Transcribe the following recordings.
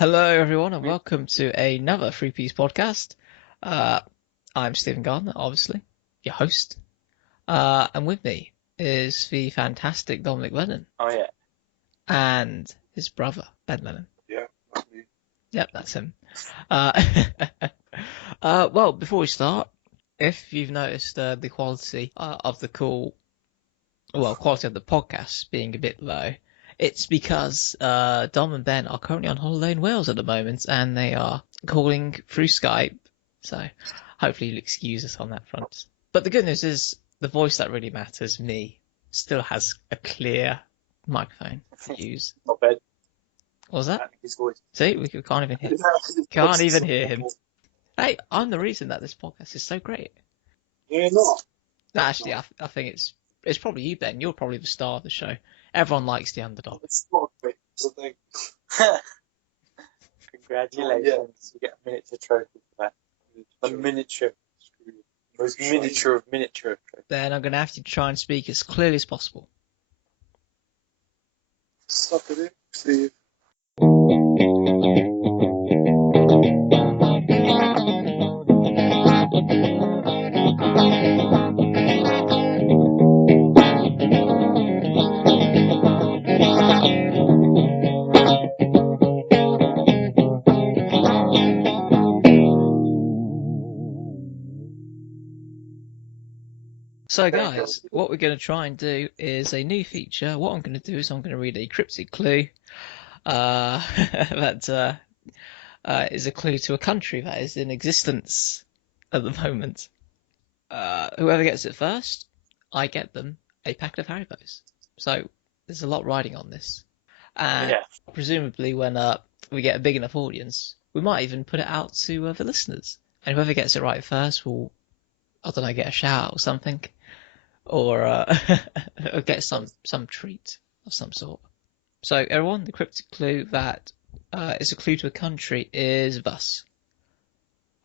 Hello, everyone, and welcome to another Three Piece podcast. I'm Stephen Gardner, obviously, your host. And with me is the fantastic Dominic Lennon Oh yeah. and his brother, Ben Lennon. Yeah, that's me. Yep, that's him. Well, before we start, if you've noticed the quality of the quality of the podcast being a bit low, it's because Dom and Ben are currently on holiday in Wales at the moment, and they are calling through Skype. So hopefully you'll excuse us on that front. But the good news is the voice that really matters, me, still has a clear microphone to use. Not bad. What was that? His voice. See, we can't even hear him. Hey, I'm the reason that this podcast is so great. No, you're not. No, actually, I think it's probably you, Ben. You're probably the star of the show. Everyone likes the underdog. It's not great. It's a thing. Congratulations. Yeah. You get a miniature trophy for that. A miniature. Most miniature of miniature trophy. Then I'm going to have to try and speak as clearly as possible. Suck at it, Steve. So guys, what we're going to try and do is a new feature. What I'm going to do is I'm going to read a cryptic clue that is a clue to a country that is in existence at the moment. Whoever gets it first, I get them a packet of Haribos. So there's a lot riding on this. And Yeah. presumably when we get a big enough audience, we might even put it out to the listeners. And whoever gets it right first will, I don't know, get a shout out or something. Or or get some treat of some sort. So everyone, the cryptic clue that is a clue to a country is thus.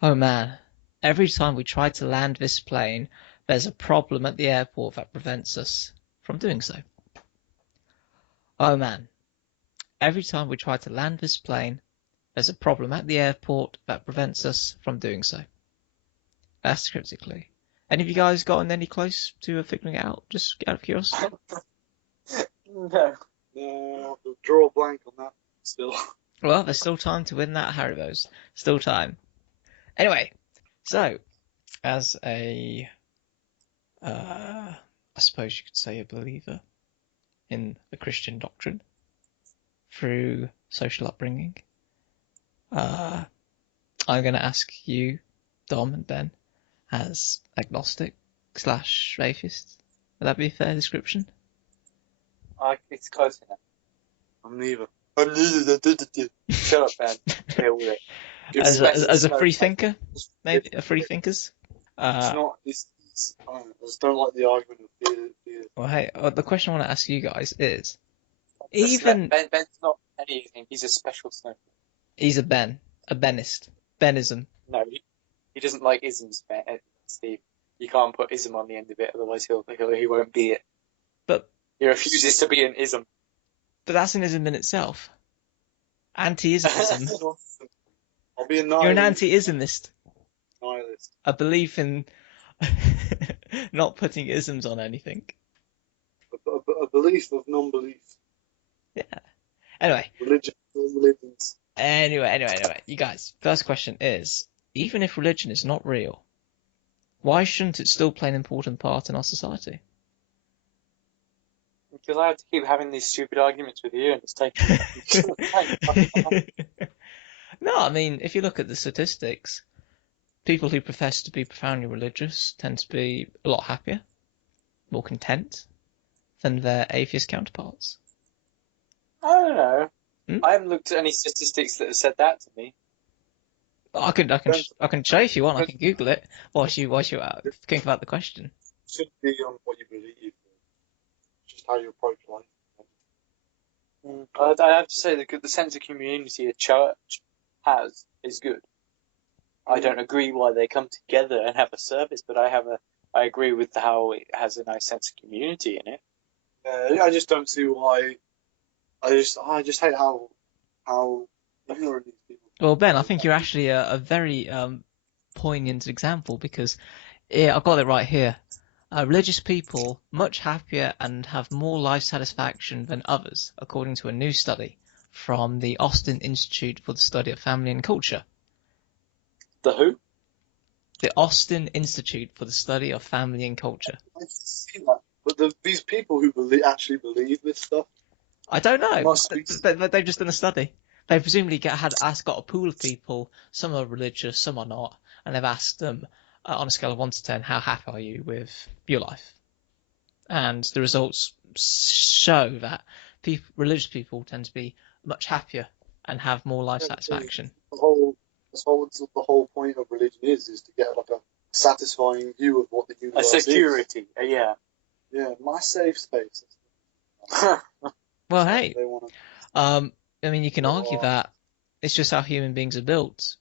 Oh man, every time we try to land this plane, there's a problem at the airport that prevents us from doing so. Oh man, every time we try to land this plane, there's a problem at the airport that prevents us from doing so. That's the cryptic clue. Any of you guys gotten any close to figuring it out? Just out of curiosity. No. No, I'll draw a blank on that still. Well, there's still time to win that Haribos. Still time. Anyway, so as I suppose you could say a believer in the Christian doctrine through social upbringing, I'm going to ask you, Dom and Ben, as agnostic / atheist. Would that be a fair description? It's close enough. I'm neither. Shut up, man. Deal with it. As a free thinker? Maybe a free thinkers? It's not. It's I just don't like the argument of fear. Well, hey, the question I want to ask you guys is, Ben's not anything. He's a special snowflake. he's a Benist, Benism. No, he doesn't like isms, Steve. You can't put ism on the end of it, otherwise he won't be it. But He refuses to be an ism. that's an ism in itself. Anti-ismism. I'll be a You're an nihilist. anti-ismist. Nihilist. A belief in not putting isms on anything. A belief of non-belief. Yeah. Anyway. Religions. Anyway. You guys, first question is, even if religion is not real, why shouldn't it still play an important part in our society? Because I have to keep having these stupid arguments with you, and it's taking. No, I mean, if you look at the statistics, people who profess to be profoundly religious tend to be a lot happier, more content than their atheist counterparts. I don't know. Hmm? I haven't looked at any statistics that have said that to me. I can show you if you want. I can Google it whilst you think about the question. It should be on what you believe. Just how you approach life. I have to say the sense of community a church has is good. I don't agree why they come together and have a service, but I agree with how it has a nice sense of community in it. I just don't see why. I just hate how The ignorant these people. Well, Ben, I think you're actually a very poignant example because, yeah, I've got it right here. Religious people much happier and have more life satisfaction than others, according to a new study from the Austin Institute for the Study of Family and Culture. The who? The Austin Institute for the Study of Family and Culture. I've seen that. But these people who actually believe this stuff, I don't know. must be... They've just done a study. They presumably got a pool of people. Some are religious, some are not, and they've asked them on a scale of 1 to 10, how happy are you with your life? And the results show that religious people tend to be much happier and have more life satisfaction. That's the whole point of religion is to get like a satisfying view of what the universe A is. security, yeah. Yeah, my safe space. Well, hey, They want to... I mean, you can argue that it's just how human beings are built.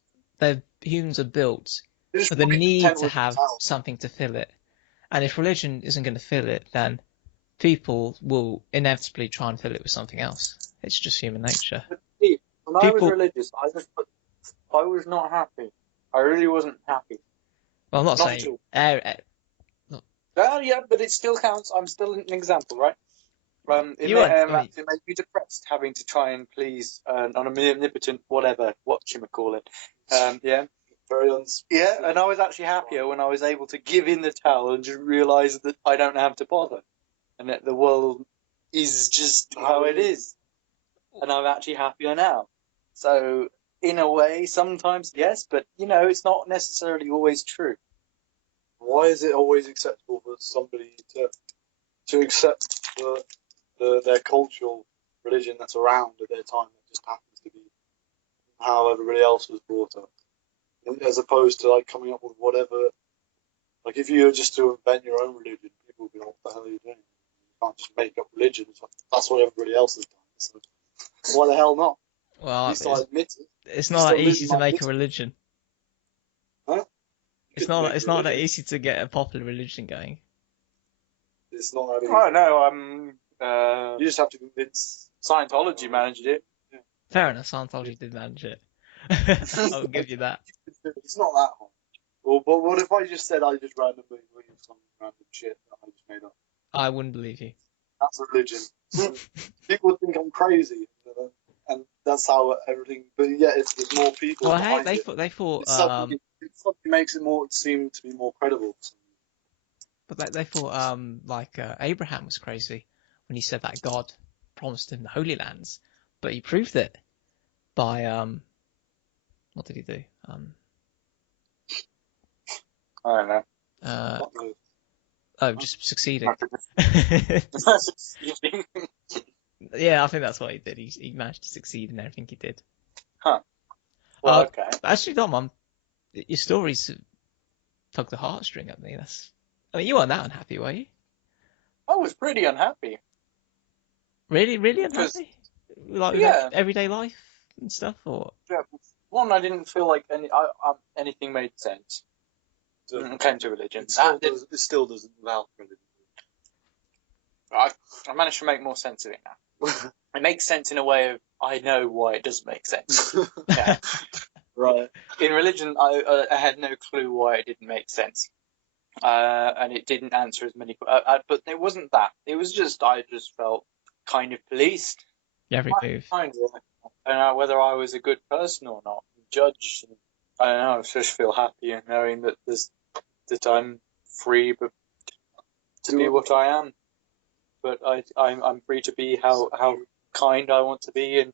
Humans are built for the need to have something to fill it. And if religion isn't going to fill it, then people will inevitably try and fill it with something else. It's just human nature. But Steve, when I was religious, I was not happy. I really wasn't happy. Well, I'm not saying... Well, yeah, but it still counts. I'm still an example, right? It made me depressed having to try and please an omnipotent whatever, whatchamacallit. Yeah. Yeah, and I was actually happier when I was able to give in the towel and just realise that I don't have to bother. And that the world is just how it is. And I'm actually happier now. So, in a way, sometimes, yes, but, it's not necessarily always true. Why is it always acceptable for somebody to accept their cultural religion that's around at their time that just happens to be how everybody else was brought up, as opposed to like coming up with whatever? Like if you were just to invent your own religion, people would be like, "What the hell are you doing? You can't just make up religion. It's like, that's what everybody else has done. So why the hell not?" Well, at least I admit it. It's not that easy to make a religion. Huh? It's not that easy to get a popular religion going. It's not that easy. I don't know. You just have to convince. Scientology managed it. Yeah. Fair enough, Scientology did manage it. I'll give you that. It's not that hard. Well, but what if I just said I just randomly believe some random shit that I just made up? I wouldn't believe you. That's a religion. People would think I'm crazy, and that's how everything. But yeah, there's more people. Well, hey, they thought. It suddenly makes it seem to be more credible. But they thought Abraham was crazy when he said that God promised him the Holy Lands, but he proved it by what did he do? I don't know. Just succeeding. Yeah, I think that's what he did. He managed to succeed in everything he did. Huh. Well, okay. Actually, Dom, your stories tug the heartstring at me. You weren't that unhappy, were you? I was pretty unhappy. Really, really unhappy? Like everyday life and stuff, or? Yeah, one, I didn't feel like anything made sense. It came to religion. It still doesn't without religion. I managed to make more sense of it now. It makes sense in a way of I know why it doesn't make sense. Yeah. Right. In religion, I had no clue why it didn't make sense. And it didn't answer as many. But it wasn't that. It was just I just felt kind of policed. Every move. I don't know whether I was a good person or not. Judged. I don't know. I just feel happy in knowing that I'm free, but to be what I am. But I'm free to be how kind I want to be and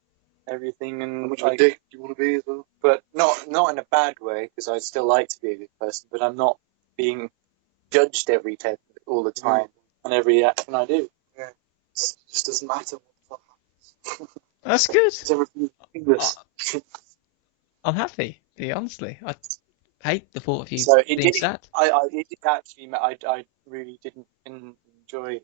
everything. And how much of a dick you want to be as well. But not in a bad way, because I still like to be a good person. But I'm not being judged all the time on every action I do. Yeah. It just doesn't matter what the fuck happens. That's good. It's everything English. I'm happy, honestly. I hate the thought of you being sad. It did actually. I really didn't enjoy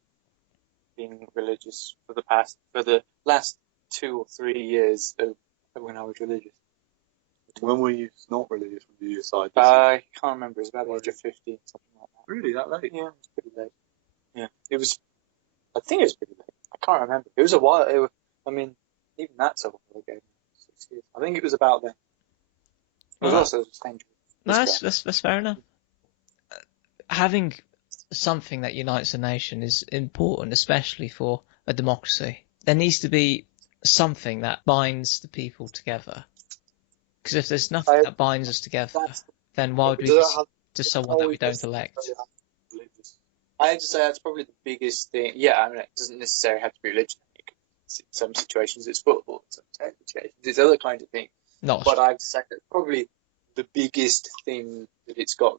being religious for the last 2 or 3 years of when I was religious. When were you not religious? When did you decide? I can't remember. It was about the age of 15, something like that. Really, that late? Yeah, it was pretty late. Yeah, it was. I think it was pretty late. I can't remember. It was a while. Even that's a while ago. excuse. I think it was about them. It was Well, also dangerous. no, that's fair enough. Having something that unites a nation is important, especially for a democracy. There needs to be something that binds the people together. Because if there's nothing that binds us together, then why would we to someone that we don't elect? I have to say that's probably the biggest thing. Yeah, I mean, it doesn't necessarily have to be religion. In some situations, it's football. In some situations, it's other kind of things. But I have to say that's probably the biggest thing that it's got,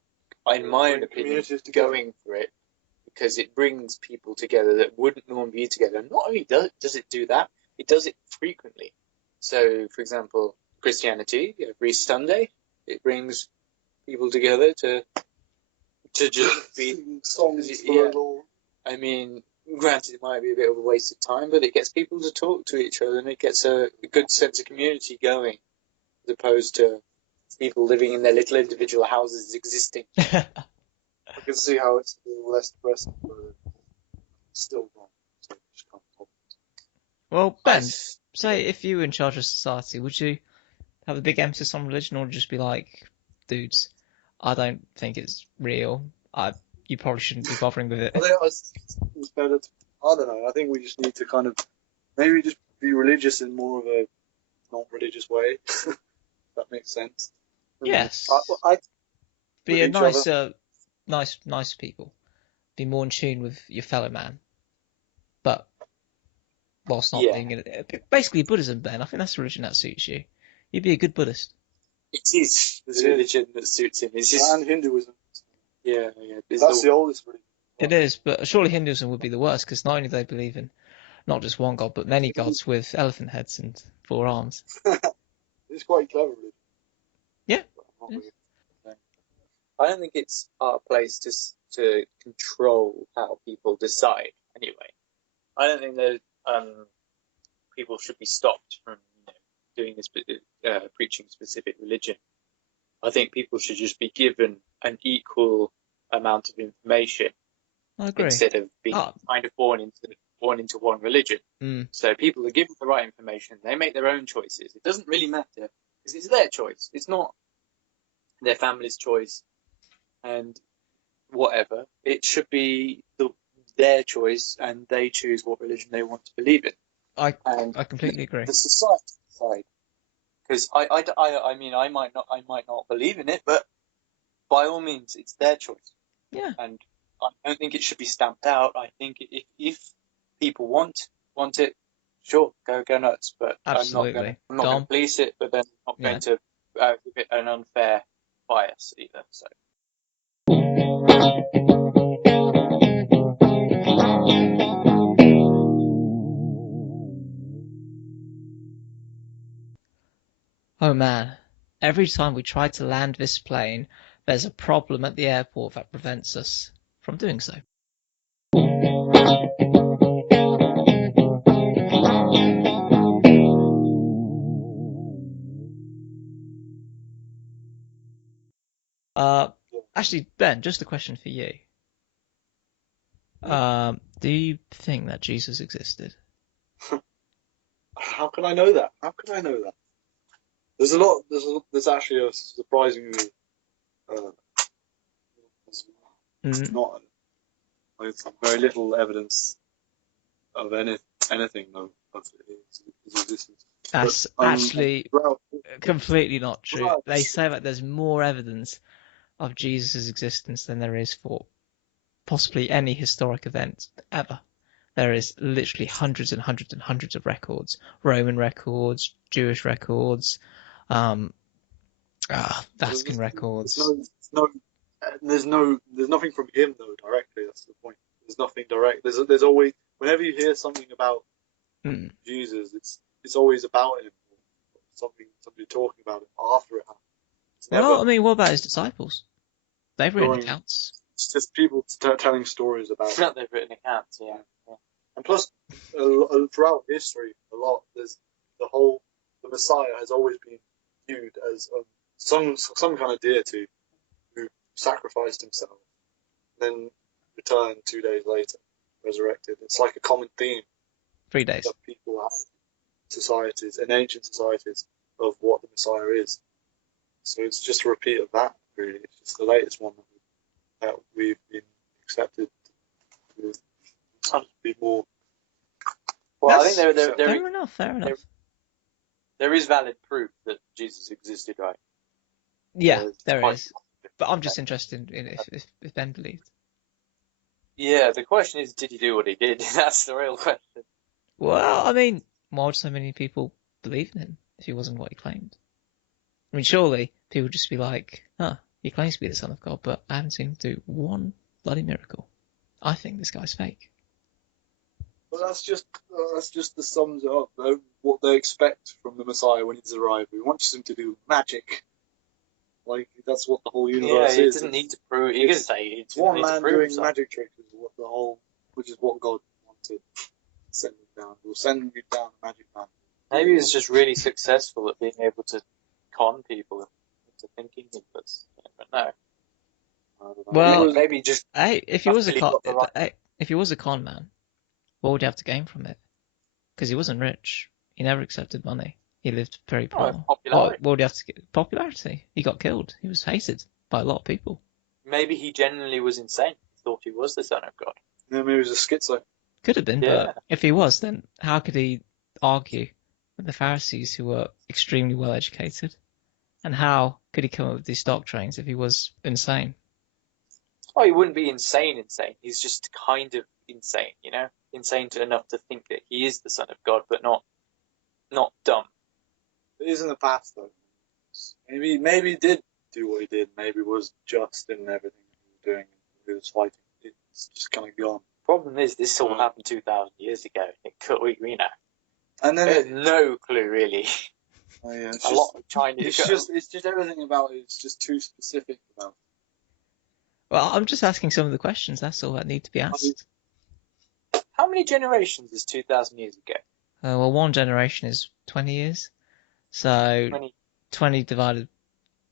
in my own opinion, going for it, because it brings people together that wouldn't normally be together. And not only does it do that, it does it frequently. So, for example, Christianity, every Sunday, it brings people together to just be songs. Yeah. I mean, granted, it might be a bit of a waste of time, but it gets people to talk to each other, and it gets a good sense of community going, as opposed to people living in their little individual houses existing. I can see how it's less depressing, but it's still wrong. So just can't talk. Well, Ben, say if you were in charge of society, would you have a big emphasis on religion, or just be like, dudes, I don't think it's real. You probably shouldn't be bothering with it. I think it's better to, I don't know. I think we just need to kind of maybe just be religious in more of a non-religious way. If that makes sense. Yes. Be a nice people. Be more in tune with your fellow man. But whilst not being basically Buddhism, Ben. I think that's the religion that suits you. You'd be a good Buddhist. It is the religion that suits him. It's just... And Hinduism. Yeah. That's the oldest religion. It is, but surely Hinduism would be the worst, because not only do they believe in not just one god, but many gods with elephant heads and 4 arms. It's quite clever, really. Yeah. I don't think it's our place to control how people decide. Anyway, I don't think that people should be stopped from doing this, preaching specific religion. I think people should just be given an equal amount of information. I agree. Instead of being kind of born into one religion. So people are given the right information. They make their own choices. It doesn't really matter because it's their choice. It's not their family's choice. And whatever, it should be their choice, and they choose what religion they want to believe in. I completely agree. The society side, because I mean, I might not believe in it, but by all means, it's their choice. Yeah. And I don't think it should be stamped out. I think if people want it, sure, go nuts. But absolutely, I'm not going to police it, but then I'm not going to give it an unfair bias either. So. Oh man, every time we try to land this plane, there's a problem at the airport that prevents us from doing so. Actually, Ben, just a question for you. Do you think that Jesus existed? How can I know that? There's actually a surprisingly not very little evidence of anything of his existence. That's actually completely not true. They say that there's more evidence of Jesus' existence than there is for possibly any historic event ever. There is literally hundreds and hundreds and hundreds of records, Roman records, Jewish records, Vatican records. There's nothing from him though directly. That's the point. There's nothing direct. There's always, whenever you hear something about Jesus, it's always about him. Somebody talking about him after it happens. Well, I mean, what about his disciples? They've written accounts. It's just people telling stories about him. They've written accounts, yeah. And plus, throughout history, the Messiah has always been viewed as some kind of deity who sacrificed himself, then returned 2 days later, resurrected. It's like a common theme. 3 days. That people have in ancient societies. of what the Messiah is. So it's just a repeat of that, really. It's just the latest one that we've been accepted to be more. Well, I think Fair enough. there is valid proof that Jesus existed, right? Yeah, there quite- is. But I'm just interested in if Ben believed. Yeah, the question is, did he do what he did? That's the real question. Well, I mean, why would so many people believe in him if he wasn't what he claimed? I mean, surely people would just be like, he claims to be the Son of God, but I haven't seen him do one bloody miracle. I think this guy's fake. But that's just the sums it up. Though, what they expect from the Messiah when he's arrived. We want him to do magic. Like, that's what the whole universe He is. doesn't need to prove. You can say it's one man doing something. magic tricks is which is what God wanted. Send him down. We'll send you down a magic man. Maybe he's just really successful at being able to con people into thinking he was. But no. I don't know. Well, maybe just. Hey, if he was a got the right- if he was a con man, what would he have to gain from it? Because he wasn't rich. He never accepted money. He lived very poor. Popularity. What would he have to get? Popularity. He got killed. He was hated by a lot of people. Maybe he genuinely was insane. He thought he was the Son of God. Yeah, maybe he was a schizo. Could have been, Yeah. but if he was, then how could he argue with the Pharisees who were extremely well educated? And how could he come up with these doctrines if he was insane? Oh, he wouldn't be insane. He's just kind of insane, insane enough to think that he is the Son of God, but not dumb. It is in the past, though. Maybe he did do what he did. Maybe it was just in everything he was doing. He was fighting. It's just kind of gone. Problem is, this all happened 2,000 years ago. We know. And then There's no clue, really. Oh, yeah, A lot of Chinese. It's just everything about it. It's just too specific about it. Well, I'm just asking some of the questions. That's all that need to be asked. How many generations is 2,000 years ago? Well, one generation is 20 years. So 20 divided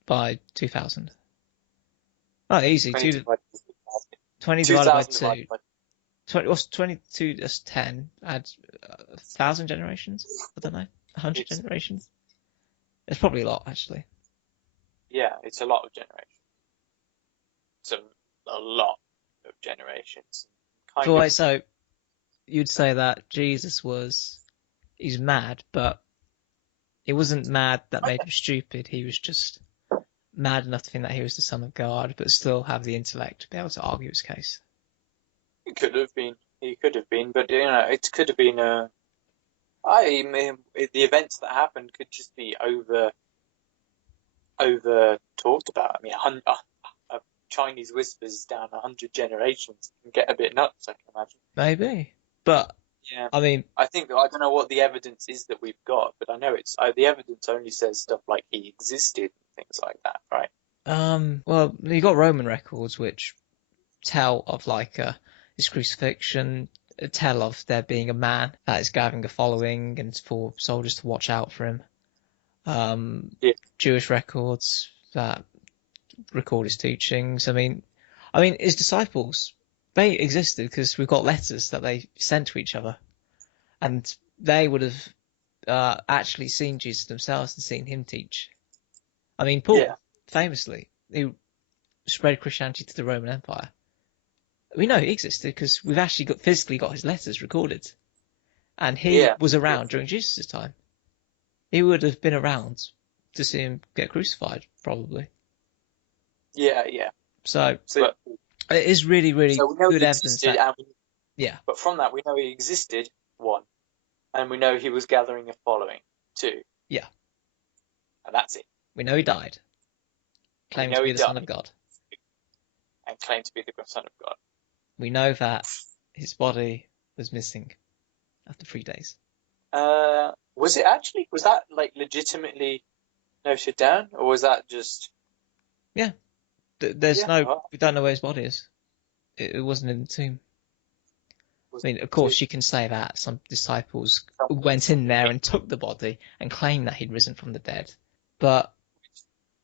by 2,000. Oh, easy. 20 divided by 2. 22 is 10. Add 1,000 generations? I don't know. 100 generations? It's probably a lot, actually. Yeah, it's a lot of generations. It's a lot of generations. So you'd say that Jesus he's mad, but he wasn't mad that made him stupid. He was just mad enough to think that he was the Son of God, but still have the intellect to be able to argue his case. He could have been, but it could have been the events that happened could just be over talked about. I mean, a Chinese whispers down 100 generations can get a bit nuts, I can imagine. Maybe, but yeah, I mean, I don't know what the evidence is that we've got, but I know it's the evidence only says stuff like he existed and things like that, right? Well, you got Roman records which tell of his crucifixion, tell of there being a man that is gathering a following and for soldiers to watch out for him. Jewish records that record his teachings. I mean, his disciples, they existed because we've got letters that they sent to each other, and they would have actually seen Jesus themselves and seen him teach. I mean, Paul, famously, who spread Christianity to the Roman Empire, we know he existed because we've actually physically got his letters recorded, and he was around during Jesus' time. He would have been around to see him get crucified, probably. Yeah. So it is really, really good evidence. But from that, we know he existed, 1, and we know he was gathering a following, 2. Yeah. And that's it. We know he died, claiming to be the Son of God. And claimed to be the Son of God. We know that his body was missing after 3 days. Was that legitimately noted down, or was that just? Yeah, we don't know where his body is. It wasn't in the tomb. I mean, of course, you can say that some disciples went in there and took the body and claimed that he'd risen from the dead, but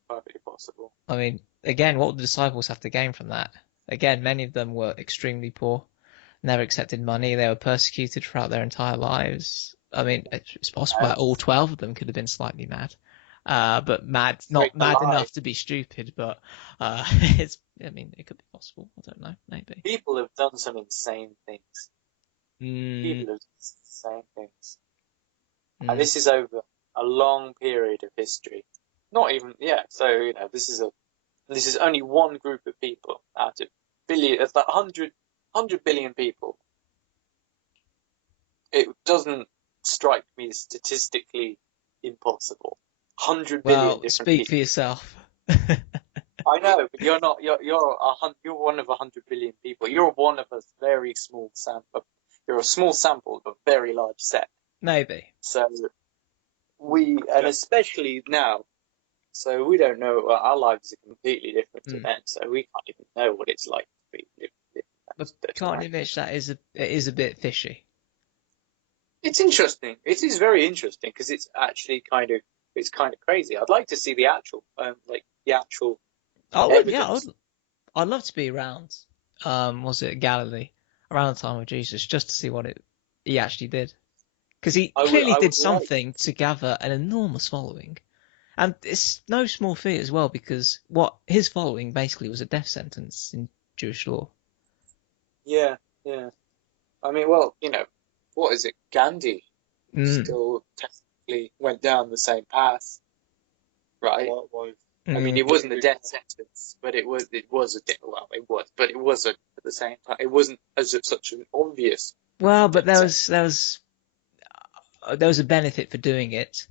perfectly possible. I mean, again, what would the disciples have to gain from that? Again, many of them were extremely poor, never accepted money. They were persecuted throughout their entire lives. I mean, it's possible that all 12 of them could have been slightly mad. but mad, Break not mad alive. enough to be stupid, but it's, I mean, it could be possible. I don't know, maybe. People have done some insane things. Mm, People have done some insane things. And mm. this is over a long period of history. Not even, so, this is only one group of people out of it's like 100 billion people. It doesn't strike me as statistically impossible. 100 billion Well, different speak for people. yourself. I know, but you're not. You're one of 100 billion people. You're one of a very small sample. You're a small sample of a very large set. Maybe. So and especially now, so we don't know. Our lives are completely different to them, so we can't even know what it's like to be living. But can't you admit that it is a bit fishy? It's interesting. It is very interesting because it's actually kind of crazy. I'd like to see the actual I would, yeah, evidence. I'd love to be around. Was it Galilee around the time of Jesus just to see what he actually did? Because he clearly did something to gather an enormous following, and it's no small feat as well because what his following basically was a death sentence in Jewish law. Yeah. I mean, well, what is it? Gandhi still technically went down the same path, right? I mean, it wasn't a death sentence, but it was a death. Well, it was, but it was at the same time. It wasn't as such an obvious. Well, but there was a benefit for doing it.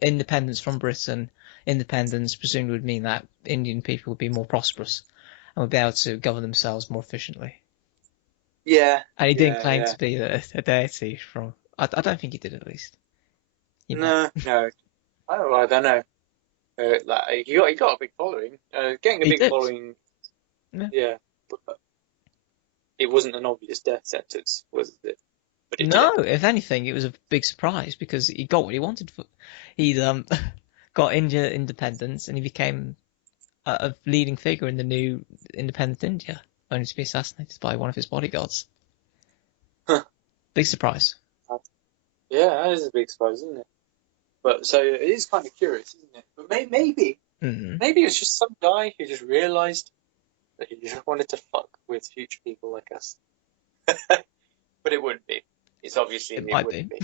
Independence from Britain, independence presumably would mean that Indian people would be more prosperous and would be able to govern themselves more efficiently. Yeah. And he didn't claim to be a deity from. I don't think he did, at least. No. I don't know. He got a big following. Getting a big following. Yeah. But it wasn't an obvious death sentence, was it? But no, if anything, it was a big surprise because he got what he wanted. He got India independence and he became a leading figure in the new independent India, only to be assassinated by one of his bodyguards. Big surprise. Yeah, that is a big surprise, isn't it? But so it is kind of curious, isn't it? But maybe it's just some guy who just realised that he just wanted to fuck with future people like us. But it wouldn't be. It's obviously it wouldn't be.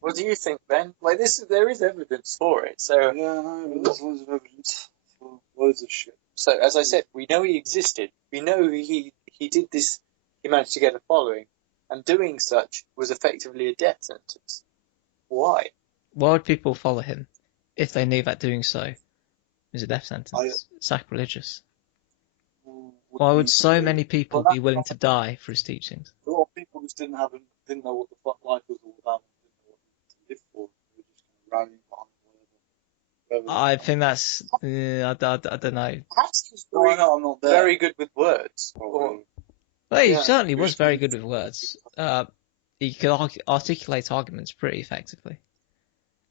What do you think, Ben? Like there is evidence for it. So there's loads of evidence for loads of shit. So as I said, we know he existed. We know he did this. He managed to get a following, and doing such was effectively a death sentence. Why? Why would people follow him if they knew that doing so was a death sentence? Sacrilegious. Why would so many people be willing to die for his teachings? A lot of people just didn't know what the fuck life was all about. Didn't know what to live for. They were just kind of rallying behind whatever. I think that's. I don't know. Perhaps he was very good with words. Well, he certainly was very good with words. He could articulate arguments pretty effectively.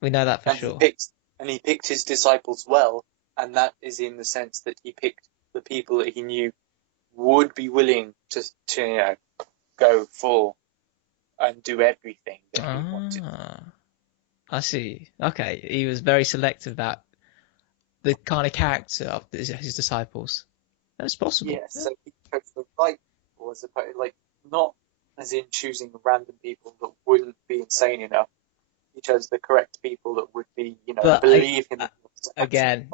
We know that for sure. He picked his disciples well, and that is in the sense that he picked the people that he knew would be willing to go full and do everything that he wanted. I see. Okay, he was very selective about the kind of character of his disciples. That's possible. Yes, so he chose the right people, as opposed, not as in choosing random people that wouldn't be insane enough. He chose the correct people that would be, believe him. Again,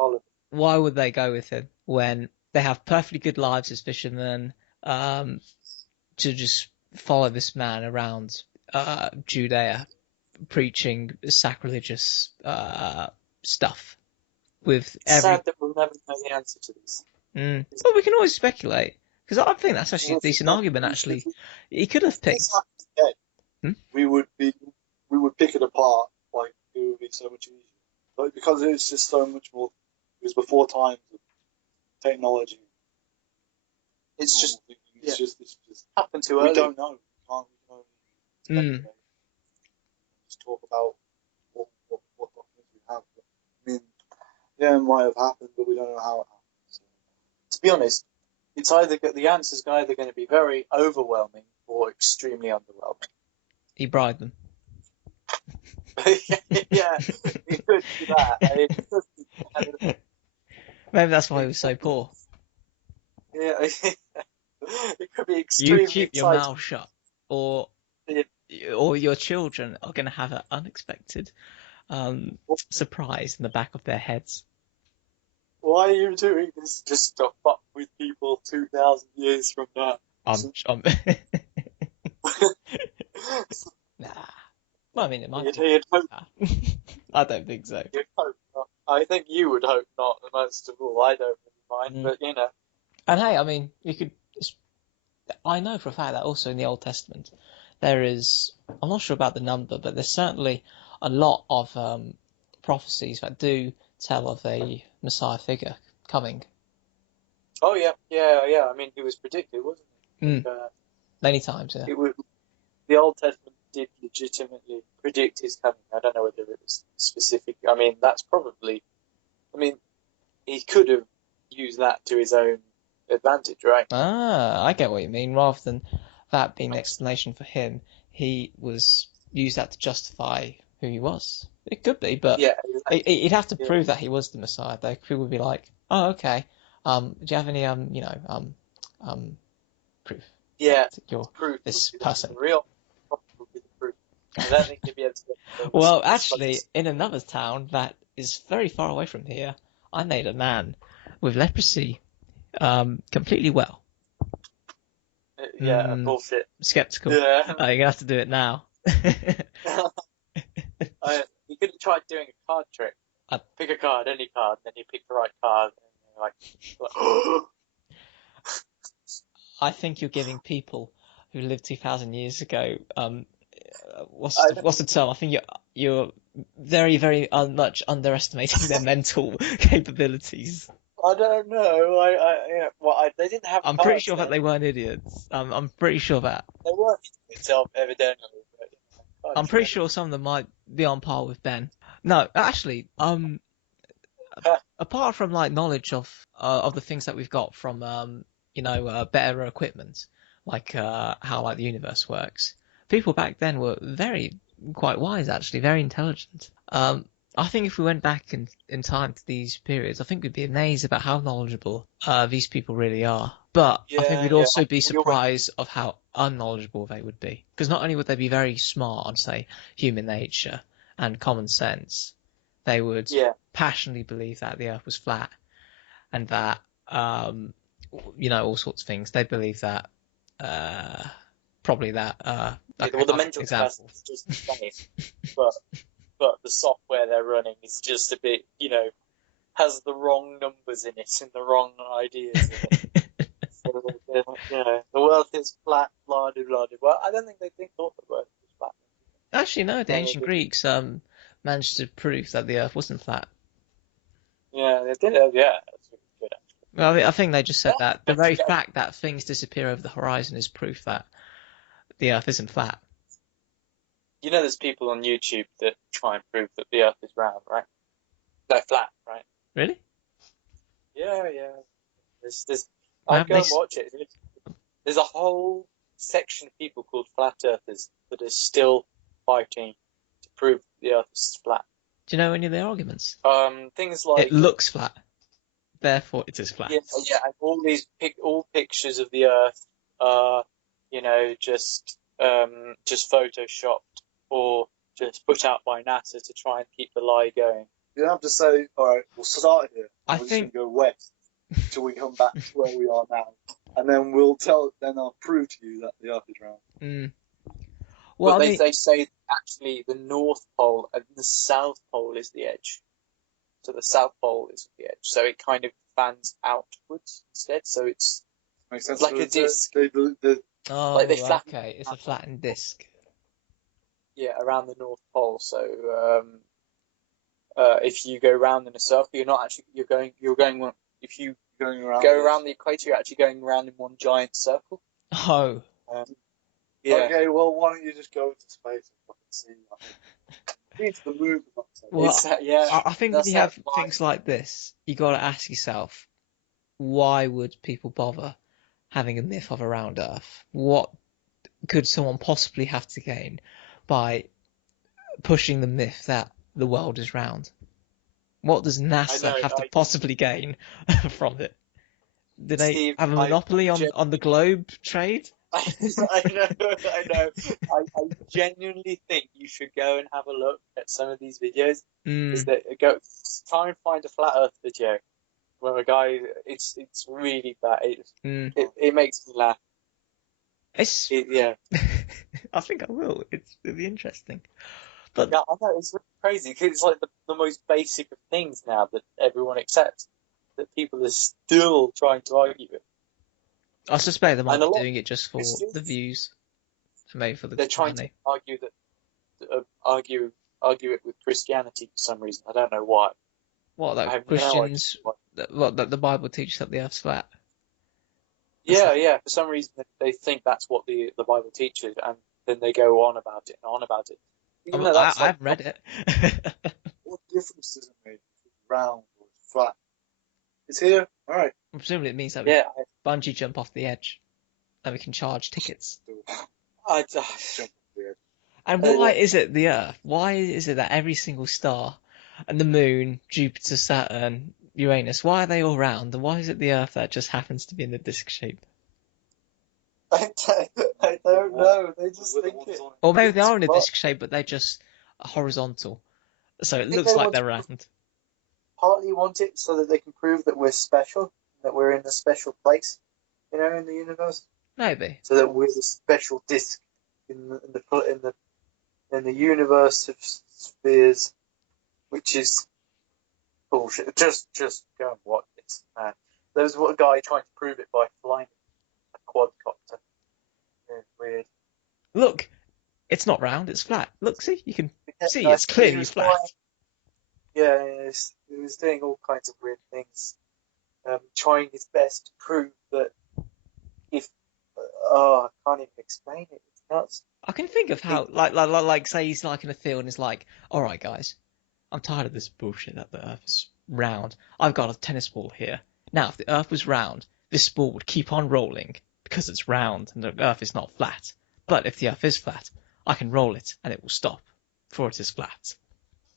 why would they go with him when they have perfectly good lives as fishermen? To just follow this man around Judea, preaching sacrilegious stuff with every. Sad that we'll never know the answer to this. Well, we can always speculate because I think that's actually a decent argument. Actually, he could have picked. We would pick it apart. Like it would be so much easier, but because it's just so much more. It was before times of technology. It's just happened too early. We don't know. We can't just talk about what documents we have. I mean, it might have happened, but we don't know how it happened. So. To be honest, it's either the answers are either going to be very overwhelming or extremely underwhelming. He bribed them. Yeah, you could do that. I mean, Maybe that's why he it was so could be, poor. yeah, it could be You extremely keep your exciting. mouth shut, or Yeah. your children are going to have an unexpected surprise in the back of their heads. Why are you doing this? Just to fuck with people 2,000 years from now. I'm nah. Well, I mean, it might be. You'd hope, I don't think so. you'd hope not. I think you would hope not, most of all. I don't really mind, Mm. but you know. And hey, I mean, you could. I know for a fact that also in the Old Testament there is. I'm not sure about the number, but there's certainly a lot of prophecies that do tell of a Messiah figure coming. Oh yeah. I mean, he was predicted, wasn't he? Mm. Many times, yeah. It was, the Old Testament did legitimately predict his coming. I don't know whether it was specific. I mean, that's probably. I mean, he could have used that to his own advantage, right? Ah, I get what you mean. Rather than that being the explanation for him, he was used that to justify who he was. It could be, but Yeah, exactly. he'd have to Yeah. prove that he was the Messiah. Though people would be like, "Oh, okay. Do you have any proof Yeah, that you're proof this would be person?" the real would be the proof. I don't think he'd be able to get Well, those actually, in another town that is very far away from here, I made a man with leprosy completely well. yeah, bullshit. Skeptical. Yeah. You're gonna have to do it now. You could have tried doing a card trick. Pick a card, any card, then you pick the right card, and you're like I think you're giving people who lived 2,000 years ago, what's I the term? I think you're very, very much underestimating their mental capabilities. don't know. Yeah, well, they didn't have I'm pretty cards sure that then. they weren't idiots. I'm pretty sure that. They weren't itself, evidently. But, card I'm pretty trick. sure some of them might be on par with Ben. No, actually, apart from like knowledge of the things that we've got from better equipment, like how like the universe works, people back then were quite wise, actually, very intelligent. I think if we went back in time to these periods, I think we'd be amazed about how knowledgeable these people really are. But I think we'd Yeah. also be We always, surprised of how unknowledgeable they would be. Because not only would they be very smart on, say, human nature and common sense, they would yeah. passionately believe that the Earth was flat and that all sorts of things. They believe that probably that Well, the I'll give an mental example. capacity is just the same, but the software they're running is just a bit, has the wrong numbers in it and the wrong ideas in it. So, the world is flat, blah, blah, blah. Well, I don't think they thought the world was flat. Actually, no, the I mean, ancient Greeks managed to prove that the Earth wasn't flat. yeah, they did it. Yeah, that's really good. Well, I think they just said that the very Yeah. fact that things disappear over the horizon is proof that the Earth isn't flat. There's people on YouTube that try and prove that the Earth is round, right? They're flat, right? Really? Yeah. There's. Why I'd haven't go they? and watch it. There's a whole section of people called flat earthers that are still fighting to prove the Earth is flat. Do you know any of their arguments? Things It like looks flat, therefore it is flat. yeah, and all these pictures of the Earth are, just photoshopped or just put out by NASA to try and keep the lie going. You don't have to say, all right, we'll start here. I We're just think- going to go west till we come back to where we are now. And then I'll prove to you that the Earth is round. Well, But I mean, they say actually the North Pole and the South Pole is the edge. So the South Pole is the edge. So it kind of fans outwards instead. So it's Makes sense. like a disc. oh, they flatten okay, it's a flattened disc. Yeah, around the North Pole. So if you go round in a circle, you're not actually you're going if you going around go around the equator, you're actually going around in one giant circle. Oh, Yeah. Okay, well, why don't you just go into space and fucking see? Into the moon. For fuck's sake. well, Yeah. I think when That's you have how things like this, you got to ask yourself, why would people bother having a myth of a round Earth? What could someone possibly have to gain by pushing the myth that the world is round. What does NASA have to possibly gain from it? Do they Steve, have a monopoly on the globe trade? I know. I genuinely think you should go and have a look at some of these videos. Is that try and find a flat Earth video where a guy, it's really bad. It makes me laugh. Yeah. I think I will. It'll be interesting. But yeah, I know it's really crazy because it's like the most basic of things now that everyone accepts that people are still trying to argue it. I suspect they might be doing it just for the views, maybe for the They're trying money. to argue that argue it with Christianity for some reason. I don't know why. What, like Christians? That the Bible teaches that the Earth's flat. Yeah. For some reason, they think that's what the Bible teaches, and then they go on about it and on about it. I've read it. What difference does it make if it's round or flat? It's here, all right. Presumably, it means that we bungee jump off the edge, and we can charge tickets. And why is it the Earth? Why is it that every single star, and the Moon, Jupiter, Saturn, Uranus, why are they all round? And why is it the Earth that just happens to be in the disc shape? I don't know. They just think it. Or maybe they are in a disc shape, but they're just horizontal, so it looks like they're round. Partly want it so that they can prove that we're special, that we're in a special place, in the universe. Maybe. So that we're a special disc in the universe of spheres, which is bullshit. Just go and watch this, man. There was a guy trying to prove it by flying a quadcopter. Yeah, weird. Look, it's not round, it's flat. Look, see, you can see it's clearly flat. Yeah, he was doing all kinds of weird things, trying his best to prove that I can't even explain it. It's nuts. I can think of how, like, say he's like in a field and he's like, all right, guys, I'm tired of this bullshit that the Earth is round. I've got a tennis ball here. Now, if the Earth was round, this ball would keep on rolling because it's round and the Earth is not flat. But if the Earth is flat, I can roll it and it will stop, for it is flat.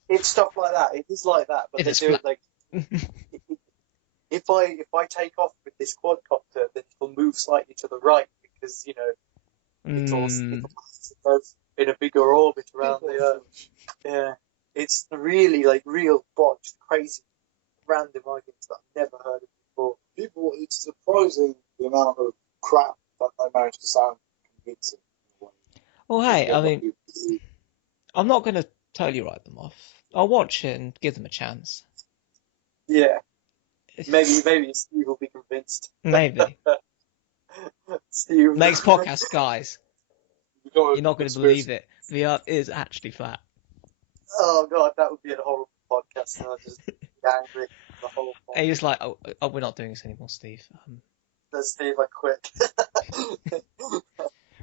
It's stuff like that. It is like that, but they do it like if I take off with this quadcopter, then it'll move slightly to the right because it goes in a bigger orbit around the Earth. Yeah, it's really like real botched, crazy, random arguments that I've never heard of before. It's surprising the amount of crap that they manage to sound convincing. Well, hey, I mean, I'm not going to totally write them off. I'll watch it and give them a chance. Yeah. Maybe Steve will be convinced. Maybe. Steve. Next podcast, guys. You're not going to believe it. The Earth is actually flat. Oh, God, that would be a horrible podcast. And I'd just be angry the whole time. And he's like, oh, we're not doing this anymore, Steve. No, Steve, I quit.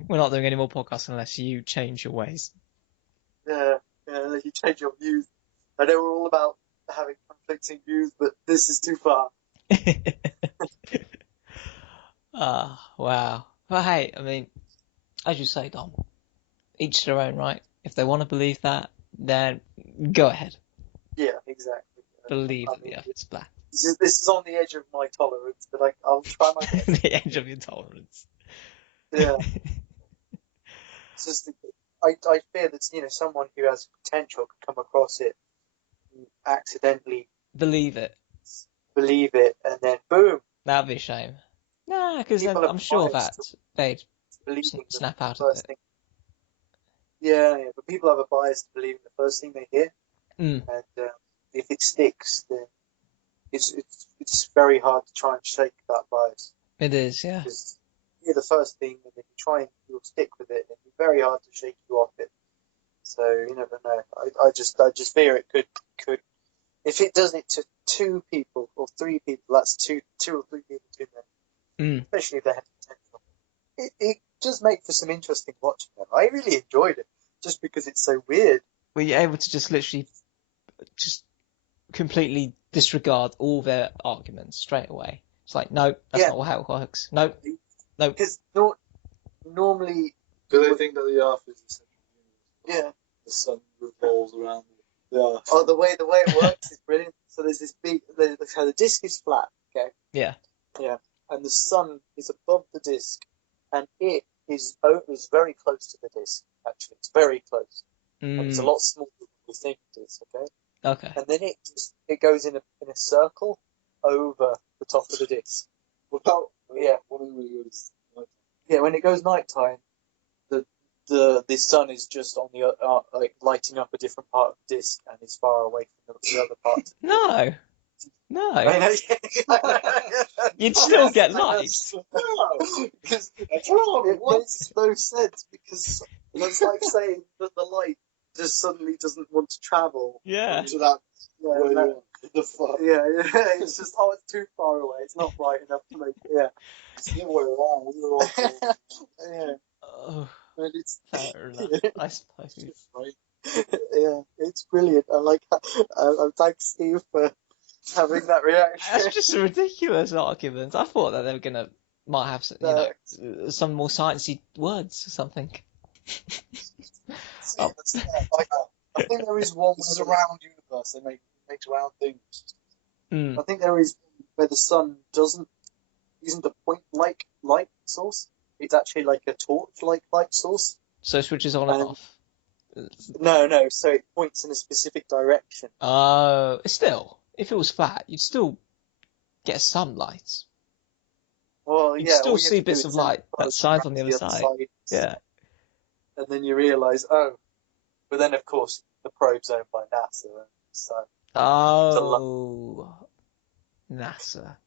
We're not doing any more podcasts unless you change your ways. Yeah, you change your views. I know we're all about having conflicting views, but this is too far. Wow. But hey, I mean, as you say, Dom, each their own, right? If they want to believe that, then go ahead. Yeah, exactly. Believe that the Earth is flat. This is on the edge of my tolerance, but I'll try my best. The edge of your tolerance. Yeah. It's just, I fear that someone who has potential could come across it and accidentally believe it, and then boom. That'd be a shame. Nah, because then I'm sure that they'd snap out of it. Yeah, but people have a bias to believe in the first thing they hear, and if it sticks, then it's very hard to try and shake that bias. It is, yeah. Because you hear the first thing, and then you'll stick with it, and it's very hard to shake you off it. So you never know. I just fear it could. If it does it to 2 people or 3 people, that's two or three people too many. Especially if they have potential. It does make for some interesting watching. I really enjoyed it, just because it's so weird. Were you able to just literally, just completely disregard all their arguments straight away? It's like, no, that's not how it works. No. Because normally, do they think that the Earth is the central universe? Yeah. the sun revolves around the Earth. Oh, the way it works is brilliant. So there's this so the disc is flat, okay? Yeah. Yeah. And the sun is above the disc, and it is very close to the disc. Actually, it's very close, and it's a lot smaller than we think it is. Okay. Okay. And then it goes in a circle over the top of the disc. Without, Yeah. When it goes nighttime, the sun is just on the like lighting up a different part of the disc, and is far away from the other part. No. I know. You'd still get light. Because it makes no sense, because it's like saying that the light just suddenly doesn't want to travel. Yeah. To that. The fuck? Yeah, it's just, it's too far away. It's not bright enough to make it. Yeah. It's the other way around. We were all Yeah. Oh, And it's fair enough, I suppose. right. yeah, it's brilliant. I like that. Thanks, Steve, for having that reaction. That's just a ridiculous argument. I thought that they were gonna might have some more sciencey words or something. I think there is one with a round universe. They makes round things. Mm. I think there is where the sun isn't a point-like light source. It's actually like a torch-like light source. So it switches on and off. No. So it points in a specific direction. Still, if it was flat, you'd still get sunlight. Well, You'd yeah. still all you have see to do bits is of send light it that shines on the other side. Yeah. And then you realise, but then of course the probe's owned by NASA, so. Oh. NASA.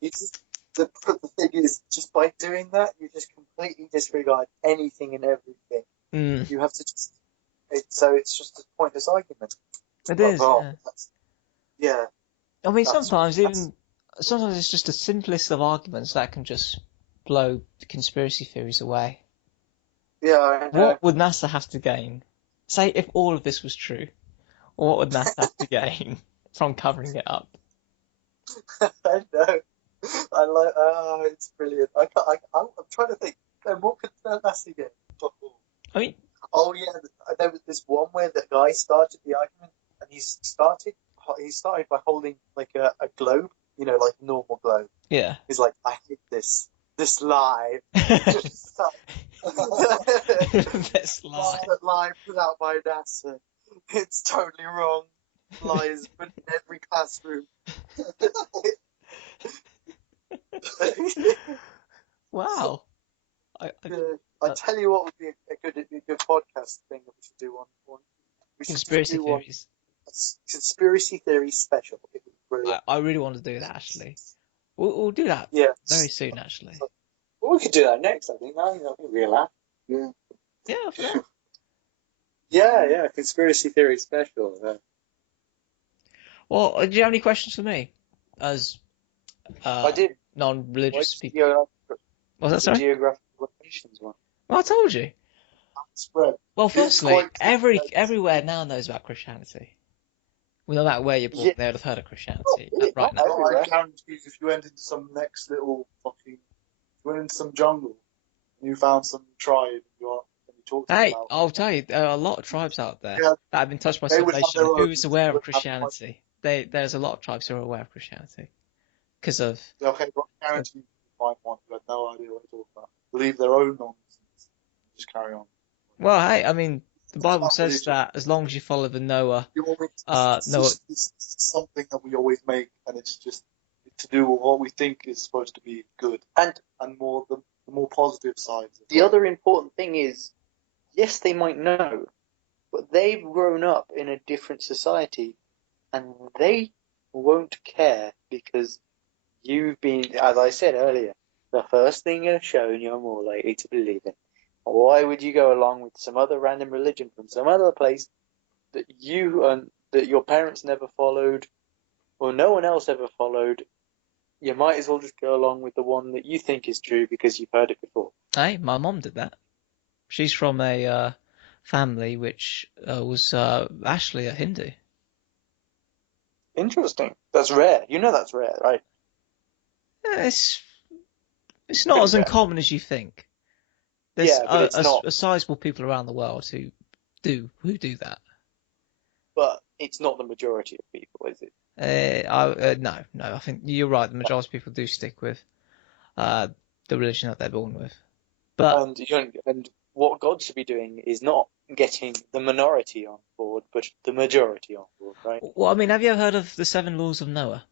The thing is, just by doing that, you just completely disregard anything and everything. Mm. You have to just. So it's just a pointless argument. It is. Yeah. Yeah. I mean, sometimes it's just the simplest of arguments that can just blow conspiracy theories away. Yeah, I know. What would NASA have to gain? Say if all of this was true, what would NASA have to gain from covering it up? I know. It's brilliant. I'm trying to think. What could NASA get? I mean, oh yeah, there was this one where the guy started the argument, and he started by holding like a globe, like a normal globe. yeah. He's like, I hate this lie. This lie. That lie put out by NASA. It's totally wrong. Lies put in every classroom. Wow. I tell you what would be a good podcast thing that we should do one. Conspiracy theories. Conspiracy theory special. It would be brilliant. I really want to do that, actually. We'll do that very soon, actually. Well, we could do that next, I think. That would be a laugh. Yeah, for that. Yeah, conspiracy theory special. Well, do you have any questions for me? As I did. Non-religious people. What's that, sorry? Geographical locations one. Well, I told you. Spread. Well, firstly, everywhere now knows about Christianity. Well, no matter where you're born, they would have heard of Christianity right now. I guarantee you, if you went into some next little some jungle, and you found some tribe, and you talked to them about. I'll tell you, there are a lot of tribes out there that have been touched by They would have salvation their who is aware own- of Christianity. There's a lot of tribes who are aware of Christianity. Because of... Okay, but I guarantee you find one who had no idea what you're talking about. Believe their own nonsense. Just carry on. Well, hey, I mean, the Bible says that as long as you follow the Noah... It's something that we always make, and it's just to do with what we think is supposed to be good, and more the more positive sides. The other important thing is, yes, they might know, but they've grown up in a different society, and they won't care because you've been, as I said earlier, the first thing you're shown you're more likely to believe in. Why would you go along with some other random religion from some other place that that your parents never followed, or no one else ever followed? You might as well just go along with the one that you think is true because you've heard it before. Hey, my mom did that. She's from a family which was actually a Hindu. Interesting. That's rare. You know that's rare, right? Yeah, it's not as uncommon as you think. There's but it's not. a sizable people around the world who do that. but it's not the majority of people, is it? No. I think you're right. The majority of people do stick with the religion that they're born with. But And what God should be doing is not getting the minority on board, but the majority on board, right? well, I mean, have you ever heard of the 7 laws of Noah?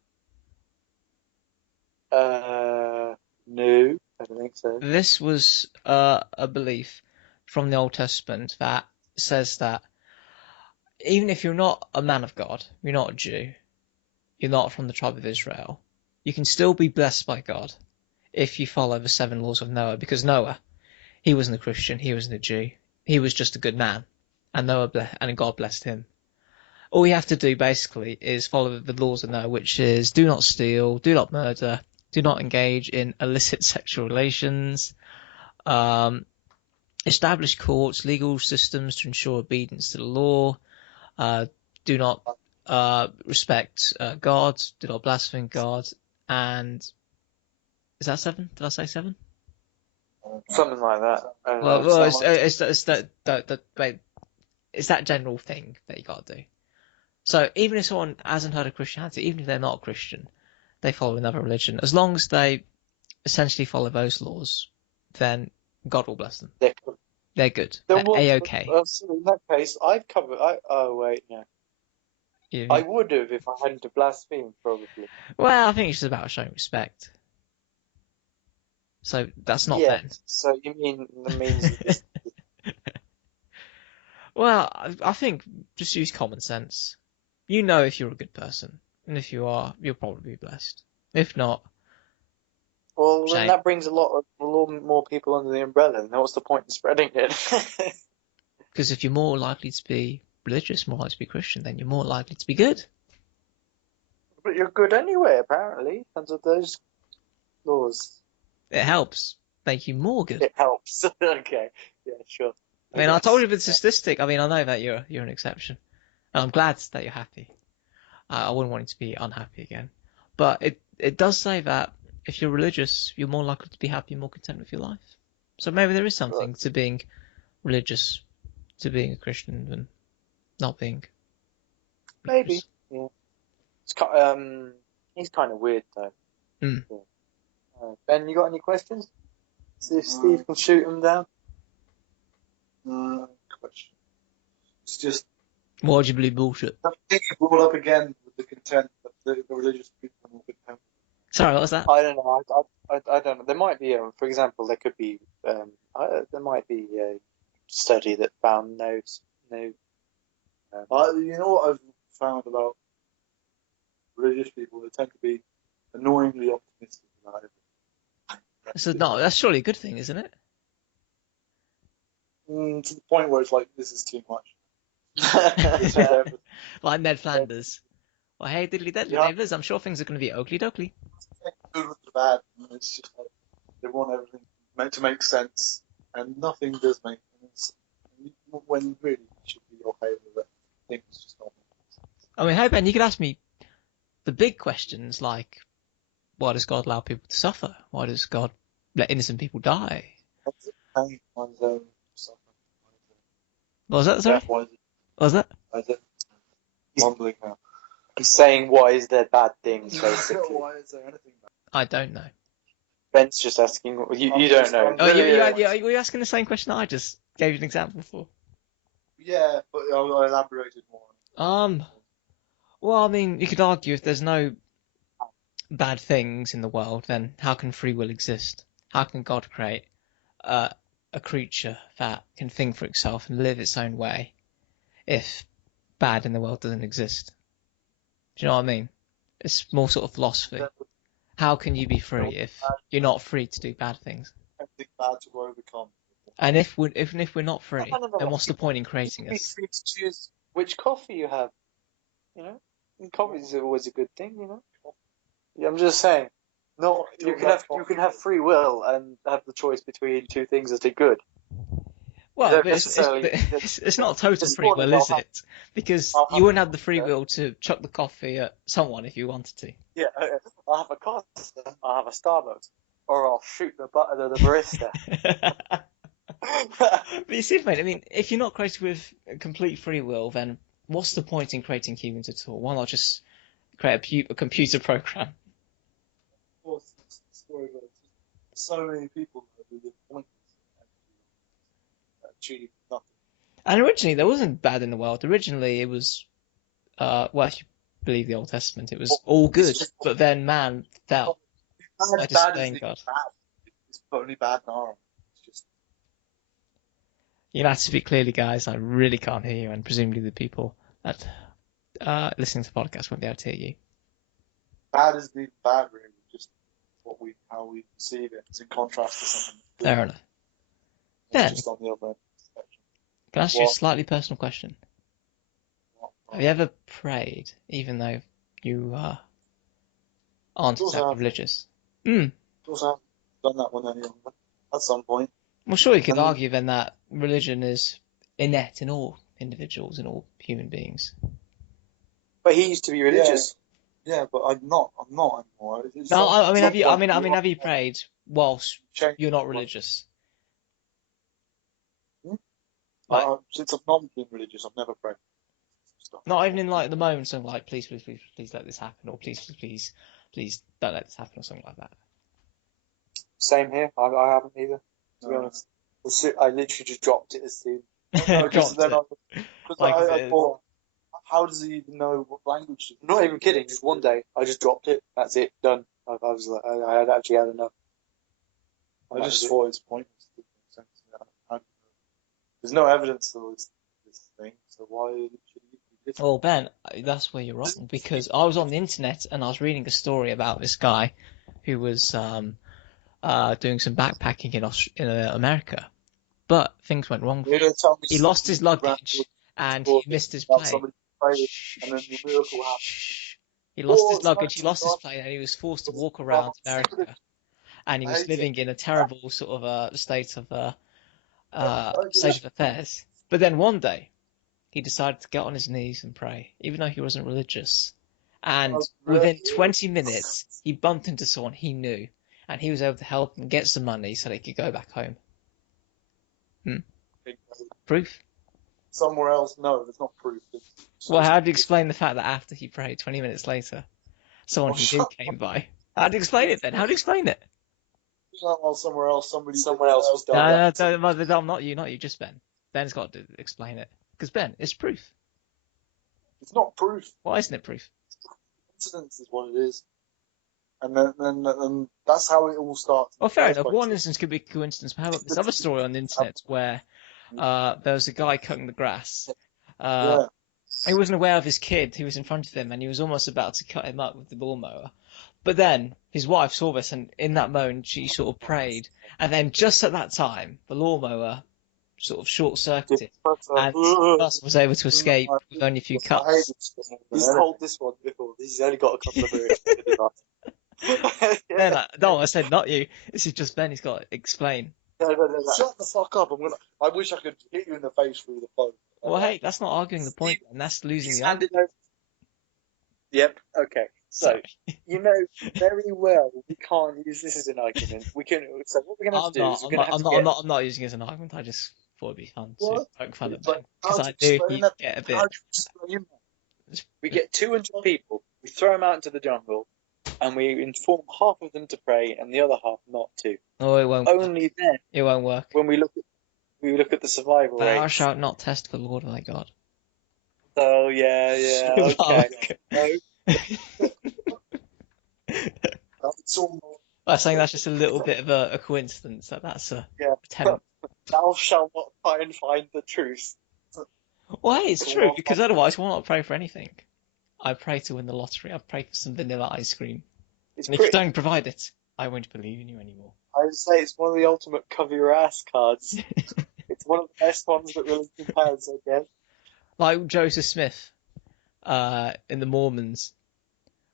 No, I don't think so. This was a belief from the Old Testament that says that even if you're not a man of God, you're not a Jew, you're not from the tribe of Israel, you can still be blessed by God if you follow the 7 laws of Noah. Because Noah, he wasn't a Christian, he wasn't a Jew, he was just a good man, and God blessed him. All you have to do basically is follow the laws of Noah, which is do not steal, do not murder, do not engage in illicit sexual relations, establish courts, legal systems to ensure obedience to the law, do not respect God, do not blaspheme God, and is that 7? Did I say 7? Something like that. Well, it's that general thing that you got to do. So even if someone hasn't heard of Christianity, even if they're not a Christian, they follow another religion, as long as they essentially follow those laws, then God will bless them. They're good. They're A-okay. So in that case, I've covered. Oh wait, no. I would have if I hadn't to blaspheme, probably. Well, I think it's just about showing respect. So that's not then. So you mean that means? Well, I think just use common sense. You know if you're a good person, and if you are, you'll probably be blessed. If not, well, shame. Then that brings a lot more people under the umbrella. And what's the point in spreading it? Because if you're more likely to be religious, more likely to be Christian, then you're more likely to be good. But you're good anyway, apparently, under those laws. It helps make you more good. It helps. Okay, yeah, sure. I mean, I told you the statistic. I mean, I know that you're an exception. And I'm glad that you're happy. I wouldn't want you to be unhappy again. But it does say that if you're religious, you're more likely to be happy and more content with your life. So maybe there is something to being religious, to being a Christian, than not being religious. Maybe, yeah. He's kind of weird, though. Mm. Yeah. Ben, you got any questions? See if Steve can shoot them down. Question. It's just. Why do you believe bullshit? I think you brought up again with the content of the religious people and the content. Sorry, what was that? I don't know. I don't know. There might be, for example, there could be, there might be a study that found no. You know what I've found about religious people? They tend to be annoyingly optimistic about it. That's surely a good thing, isn't it? To the point where it's like, this is too much. Like Ned Flanders. Well, hey, diddly diddly neighbours, I'm sure things are going to be oakley dokley. Good with the bad. It's just like they want everything meant to make sense, and nothing does make sense. When really you should be okay with it. Things just don't make sense. I mean, hey Ben, you could ask me the big questions like, why does God allow people to suffer? Why does God let innocent people die? Pain, one's own suffering. What was that, sorry? What was that? Mumbling now. He's saying, why is there bad things, basically? Why is there anything bad? I don't know. Ben's just asking, you don't know. Oh, were you asking the same question I just gave you an example for? Yeah, but I elaborated more. Well, I mean, you could argue if there's no bad things in the world, then how can free will exist? How can God create a creature that can think for itself and live its own way if bad in the world doesn't exist? Do you know what I mean? It's more sort of philosophy. How can you be free if you're not free to do bad things? Everything bad to overcome. And if we're not free, then what's the point in creating You'd be us? free to choose which coffee you have. You know, and coffee is always a good thing. You know. Yeah, I'm just saying. No, you can have free will and have the choice between two things that are good. Well, but it's not total free will, is it? Because you wouldn't have the free will to chuck the coffee at someone if you wanted to. Yeah, I'll have a Costa, I'll have a Starbucks, or I'll shoot the barista. But you see, mate, I mean, if you're not created with complete free will, then what's the point in creating humans at all? Why not just create a computer program? Of course, it's the story, but so many people who live pointless and achieve nothing. And originally, there wasn't bad in the world. Originally, it was, well, if you believe the Old Testament, it was all good. But then man fell by disobeying God. Bad. It's only bad now. It's just You have to speak clearly, guys. I really can't hear you, and presumably the people that listening to the podcast won't be able to hear you. bad is being bad, really. Just how we perceive it. It's in contrast to something good. Fair enough. It's Ben, just on the other end of the spectrum. can I ask you a What? slightly personal question? Have you ever prayed, even though you aren't Of course I exactly have. religious? Of course, I've done that when I was younger. At some point. Well, sure, you could Um, argue then that religion is innate in all individuals, in all human beings. But he used to be religious. Yeah, but I'm not anymore. It's No, some- I mean, some point have you prayed whilst change- you're not religious? Like- Since I've not been religious, I've never prayed. Stuff. Not even in like the moments of like, please let this happen, or please don't let this happen, or something like that. Same here. I haven't either, to be No. honest. I literally just dropped it as soon. Because Dropped then it. I thought, how does he even know what language? I'm not even kidding. Just one day, I just dropped it. That's it. Done. I was like, I had actually had enough. I just thought it's pointless. It didn't make sense. There's no evidence for this thing, so why should he be different? Well, Ben, that's where you're wrong, because I was on the internet and I was reading a story about this guy who was doing some backpacking in America, but things went wrong. You're gonna tell me He lost his something luggage and he or missed his about plane. somebody prayed, and then the miracle happened. He lost Or his luggage, he something lost his God- plane, and he was forced to walk around America. And he I was hate living in a terrible sort of state of affairs. But then one day, he decided to get on his knees and pray, even though he wasn't religious. And Oh, within really? 20 minutes, he bumped into someone he knew, and he was able to help him get some money so they could go back home. Proof? Somewhere else, no, there's not proof. Well, how do you explain the fact that after he prayed, 20 minutes later, someone Oh, he knew shut came by? How do you explain it then? How do you explain it? Well, somewhere else, someone else was dying. No, not you, just Ben. Ben's got to explain it. Because Ben, it's proof. It's not proof. Why isn't it proof? Coincidence is what it is. And then that's how it all starts. Well, fair First enough. place. One instance could be coincidence, but how about this other story on the internet where there was a guy cutting the grass. Yeah. He wasn't aware of his kid who was in front of him, and he was almost about to cut him up with the lawnmower. But then his wife saw this, and in that moment she sort of prayed. And then just at that time, the lawnmower sort of short-circuited, and the person was able to escape with only a few I hate cuts. this. He's told this one before. He's only got a couple of minutes. Then I said not you. This is just Ben. He's got to explain. No. Shut the fuck up! I wish I could hit you in the face through the phone. Well, hey, that's not arguing the point, and that's losing He's the handed argument. over. Yep. Okay. So Sorry. you know very well we can't use this as an argument. We can. So what we're going to have to do is we're going to have to get. I'm not using it as an argument. I just thought it'd be fun to What? poke fun at But Ben, how because do I you do explain that? get a bit. How do you explain that? We get 200 people. We throw them out into the jungle, and we inform half of them to pray and the other half not to. Oh, it won't. Only then, It won't work. when we look at the survival Thou rates. shalt not test the Lord thy God. Oh yeah. Okay. That's all. I was saying that's just a little bit of a coincidence that's a Yeah. attempt. Thou shalt not try and find the truth. Well, hey, it's true, because otherwise we'll not pray for anything. I pray to win the lottery. I pray for some vanilla ice cream. It's And if you pretty. don't provide it, I won't believe in you anymore. I would say it's one of the ultimate cover your ass cards. It's one of the best ones that religion has, I guess. Like Joseph Smith in the Mormons,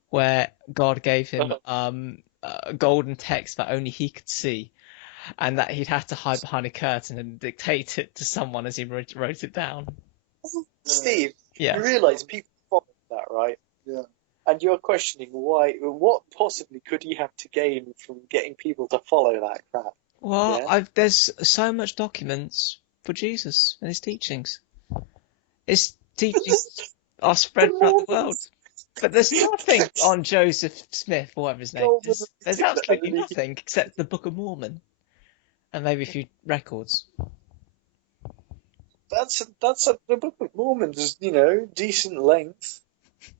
where God gave him a golden text that only he could see, and that he'd have to hide behind a curtain and dictate it to someone as he wrote it down. Steve, Yeah. you realise people follow that, right? Yeah. And you're questioning why. What possibly could he have to gain from getting people to follow that crap? Well, Yeah. there's so much documents for Jesus and his teachings. It's teachings are spread throughout the world. But there's nothing on Joseph Smith, or whatever his name is. There's absolutely nothing except the Book of Mormon. And maybe a few records. That's the Book of Mormon is, decent length.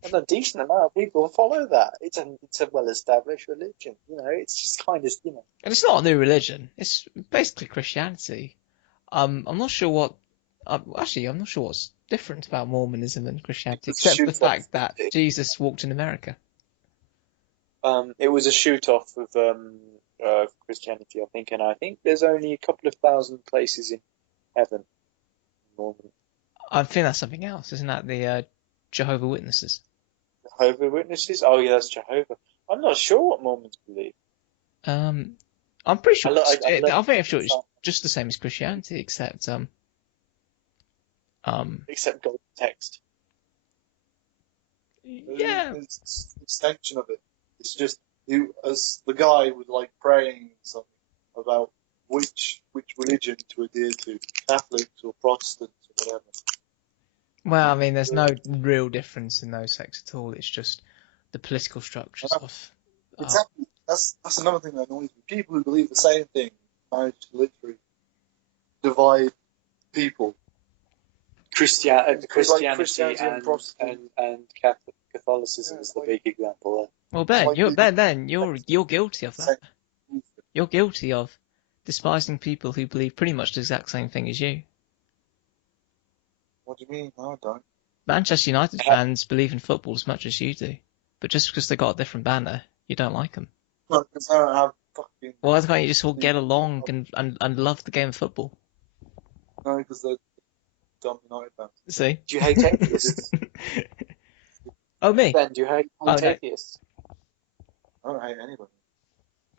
And a decent amount of people follow that. It's a well-established religion. It's just kind of, And it's not a new religion. It's basically Christianity. I'm not sure what... actually, I'm not sure what's different about Mormonism and Christianity, except for the fact that Jesus walked in America. It was a shoot-off of Christianity, I think, and I think there's only a couple of thousand places in heaven. Mormon. I think that's something else. Isn't that the Jehovah's Witnesses? Jehovah's Witnesses? Oh, yeah, that's Jehovah. I'm not sure what Mormons believe. I'm pretty sure. I'm pretty sure it's just the same as Christianity, except except golden text. Yeah, it's an extension of it. It's just you, as the guy would like praying something about which religion to adhere to, Catholics or Protestants or whatever. well, I mean, there's no real difference in those sects at all. It's just the political structures of. Exactly. That's another thing that annoys me. People who believe the same thing manage to literally divide people. Christianity and Catholicism is the big example there. Well, Ben, you're guilty of that. You're guilty of despising people who believe pretty much the exact same thing as you. What do you mean? No, I don't. Manchester United fans believe in football as much as you do, but just because they got a different banner, you don't like them. No, because I don't have fucking... Well, why can't you just all get along and love the game of football? No, because they're dumb United fans. See? Do you hate atheists? Oh, me? Ben, do you hate atheists? I don't hate anybody.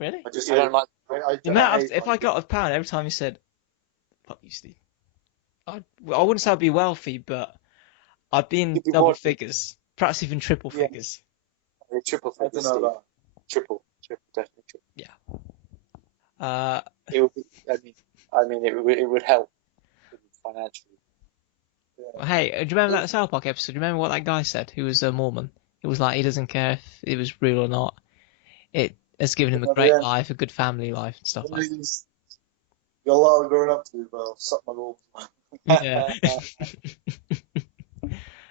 Really? I just don't like... If I got £1 every time you said, fuck you, Steve, I wouldn't say I'd be wealthy, but I'd be in double figures, perhaps even triple figures. Triple figures. I don't know about triple, definitely triple. Yeah. It would be, it would help financially. Yeah. Hey, do you remember that South Park episode? Do you remember what that guy said, who was a Mormon? He was like, he doesn't care if it was real or not. It has given him a great life, a good family life, and stuff like that. Got a lot of growing up to do, but I'll suck my balls. Yeah.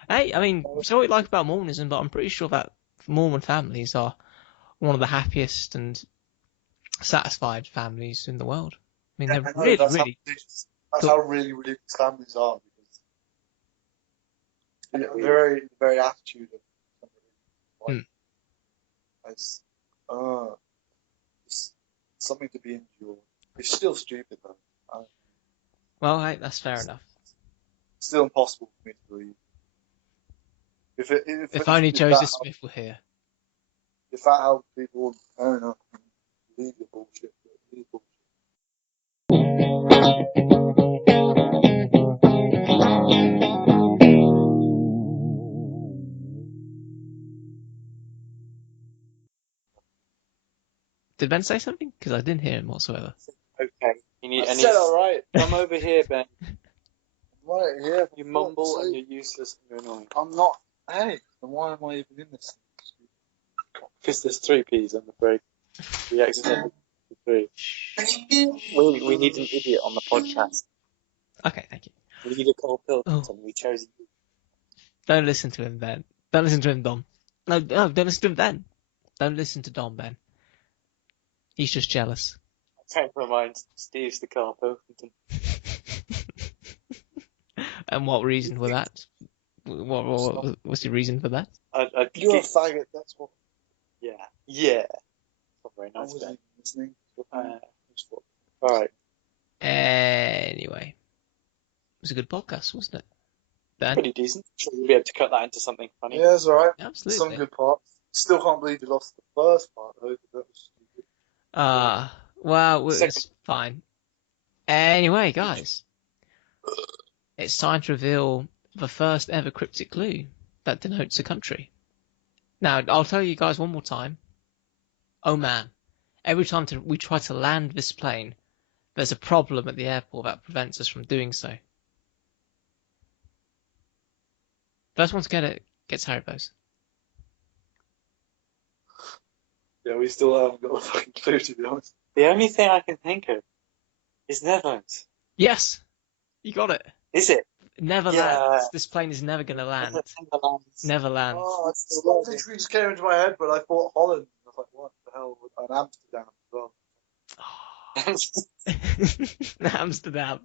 Hey, I mean, so what you like about Mormonism, but I'm pretty sure that Mormon families are one of the happiest and satisfied families in the world. I mean, they're really. That's how really religious families are. Because the very attitude of somebody. It's something to be endured. It's still stupid though. Well, hey, that's fair enough. It's still impossible for me to believe. If only Joseph Smith were here. If that helped people, I don't know, believe the bullshit. Did Ben say something? Because I didn't hear him whatsoever. Okay. I said alright. Come over here, Ben. Right here. You mumble and you're useless and you're annoying. I'm not. Hey, then why am I even in this? Because there's 3 P's, I'm afraid. We accidentally did 3. We need an idiot on the podcast. Okay, thank you. We need a Cole Pilkington. We chose you. Don't listen to him, Ben. Don't listen to him, Dom. No, don't listen to him, Ben. Don't listen to Dom, Ben. He's just jealous. Can't remind Steve's the Carl Pilkington. And what reason for that? What's your reason for that? You're a faggot, that's what. Yeah. Not very nice, I wasn't even listening. Alright. Anyway. It was a good podcast, wasn't it? Ben? Pretty decent. Sure you'll be able to cut that into something funny. Yeah, it's alright. Absolutely. Some good parts. Still can't believe you lost the first part, though. That was stupid. Well, it's fine. Anyway, guys. It's time to reveal the first ever cryptic clue that denotes a country. Now, I'll tell you guys one more time. Oh man, every time we try to land this plane, there's a problem at the airport that prevents us from doing so. First one to get it gets Haribos. Yeah, we still haven't got a fucking clue, to be honest. The only thing I can think of is Netherlands. Yes, you got it. Is it? Never Yeah. lands. This plane is never gonna land. Netherlands. Never lands. Oh, that literally just came into my head, but I thought Holland. I was like, what the hell? And Amsterdam as well. Amsterdam.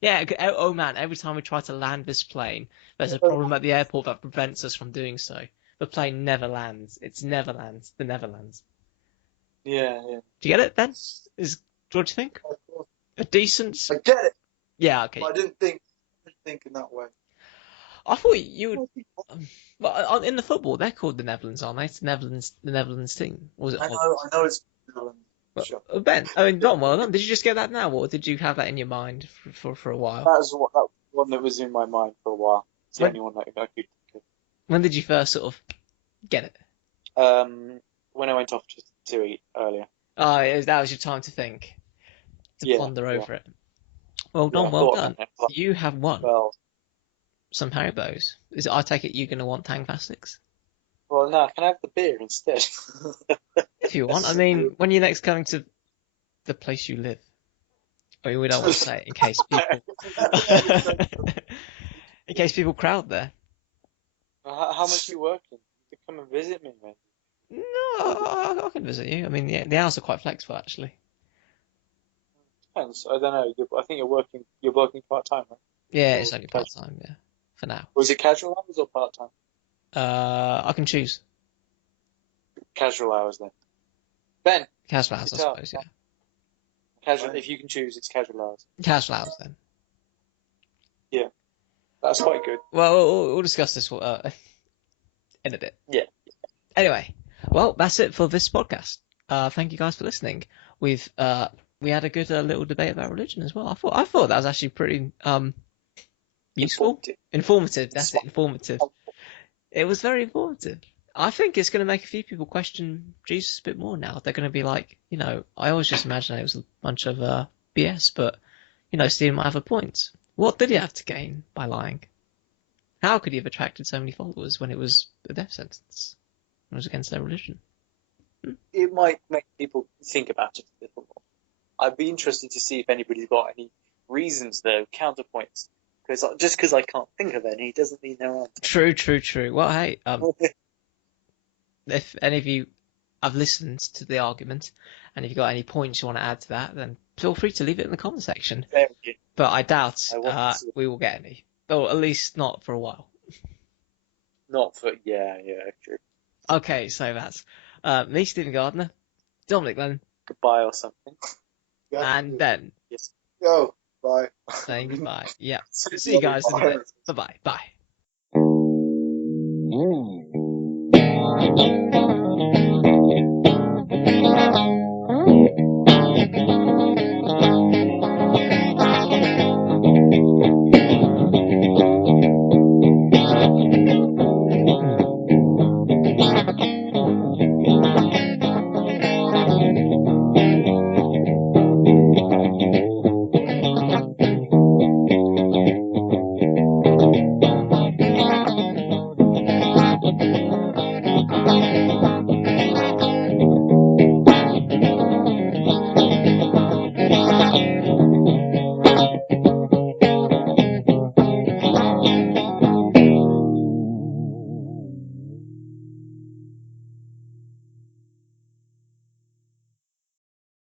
Yeah. Oh man, every time we try to land this plane, there's a problem at the airport that prevents us from doing so. The plane never lands. It's Neverlands. The Netherlands. Yeah. Do you get it, Ben? What do you think? A decent. I get it, Yeah. Okay. but I didn't think in that way. I thought you would. But in the football, they're called the Netherlands, aren't they? It's the Netherlands team. Or was it? I know it's Netherlands. Well, Sure. Ben, I mean, Don, well done. Did you just get that now, or did you have that in your mind for a while? That was one that was in my mind for a while. It's the only one that I could think When did you first sort of get it? of. When I went off to eat earlier. Oh, that was your time to think, to ponder over it. Well, Don, Yeah, well done. You have won Well, some Haribos. I take it you're going to want Tang Plastics? well, no, can I have the beer instead? If you want. I mean, when you're next coming to the place you live. I mean, we don't want to say it in case people crowd there. How much are you working? You come and visit me, man. No, I can visit you. I mean, the hours are quite flexible, actually. Depends. I don't know. I think you're working part time, right? Yeah, it's only part time. Yeah, for now. Was it casual hours or part time? I can choose Casual hours then. Ben, casual hours, I Guitar. suppose. Yeah, casual. If you can choose, it's casual hours. casual hours then. That's quite good. Well, we'll discuss this in a bit. Yeah. Anyway, well, that's it for this podcast. Thank you guys for listening. We had a good little debate about religion as well. I thought that was actually pretty useful, informative. That's it, informative. It was very informative. I think it's going to make a few people question Jesus a bit more now. They're going to be like, I always just imagined it was a bunch of BS, but Stephen might have a point. What did he have to gain by lying? How could he have attracted so many followers when it was a death sentence? It was against their religion. It might make people think about it a little more. I'd be interested to see if anybody's got any reasons, though, counterpoints. Just because I can't think of any doesn't mean there aren't. True. Well, hey, if any of you have listened to the argument, and if you've got any points you want to add to that, then feel free to leave it in the comment section. But I doubt we will get any. Or at least not for a while. Not for... Yeah, true. Okay, so that's me, Stephen Gardner, Dominic Lennon. Goodbye or something. And Ben. Yes. Go. Bye. Saying goodbye. Yeah. See you guys in a bit. Bye-bye. Bye.